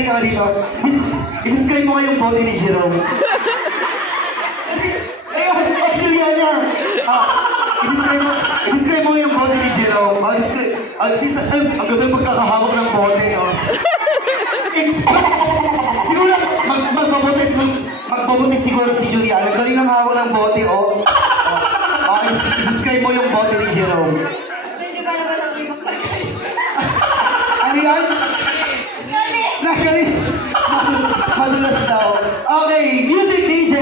halika ka dito. I-describe mo nga yung bote ni Jerome. Ayun, Juliana. I-describe mo yung bote ni Jerome. Ang ganda ng pagkakahawak ng bote, no? Siguro, magbabote siguro si Juliana. Galing ng hawak ng bote, oh. I-describe mo yung bote ni Jerome. Hindi ba naman ang ibang bagay? Ano yan? Nagalis! Madulas daw. Okay, music DJ!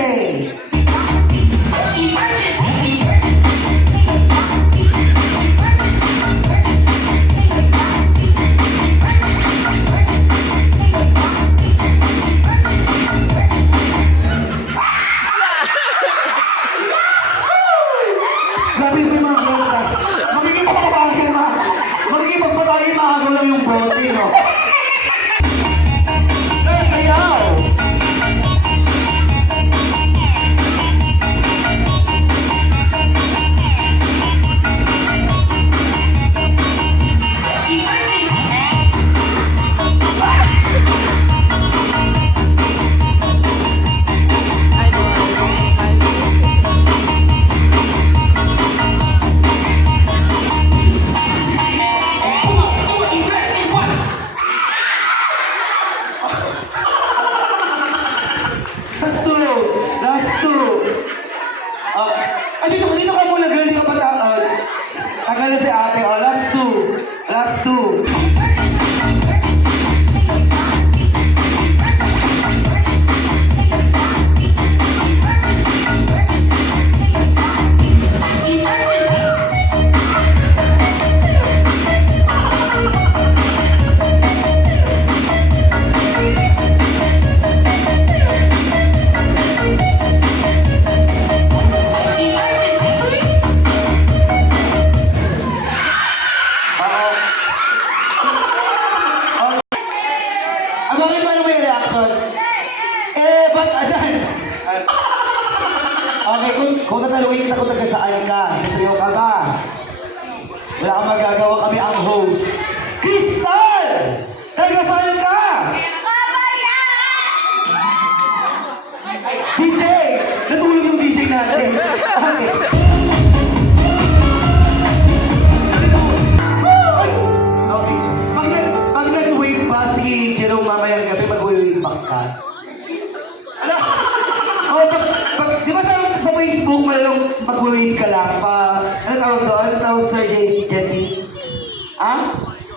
Grabe mo yung mga girls na. Magkikipagpatayin mahagaw lang yung bote, no? Sayaw! Last two. Dito ka muna, girl. Di ka pa tagal na si ate. Last two. Last two. Bakit ba naman yung reaction? Ba't adan? Okay, kung tatanungin kita kung taga saan ka, sasayaw ka ba? Wala kang magagawa, kami ang host. Crystal! Taga saan ka? DJ! Natulog yung DJ natin. Okay. Pag nag-wave ba si Jerome mamayang gabi, mag-wave back ka? Ala? Di ba sa Facebook, mayroong mag-wave ka lang ano tawag doon? Ano tawag, Sir Jesse?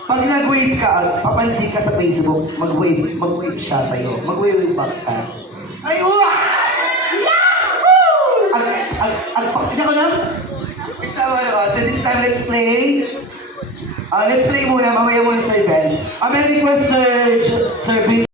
Pag nag-wave ka, papansin ka sa Facebook, mag-wave siya sa'yo. Mag-wave back ka. Ay, uwa! Tignan ko na? So this time, let's play. Let's play muna, mamaya muna Sir Ben. May request Sir Vince.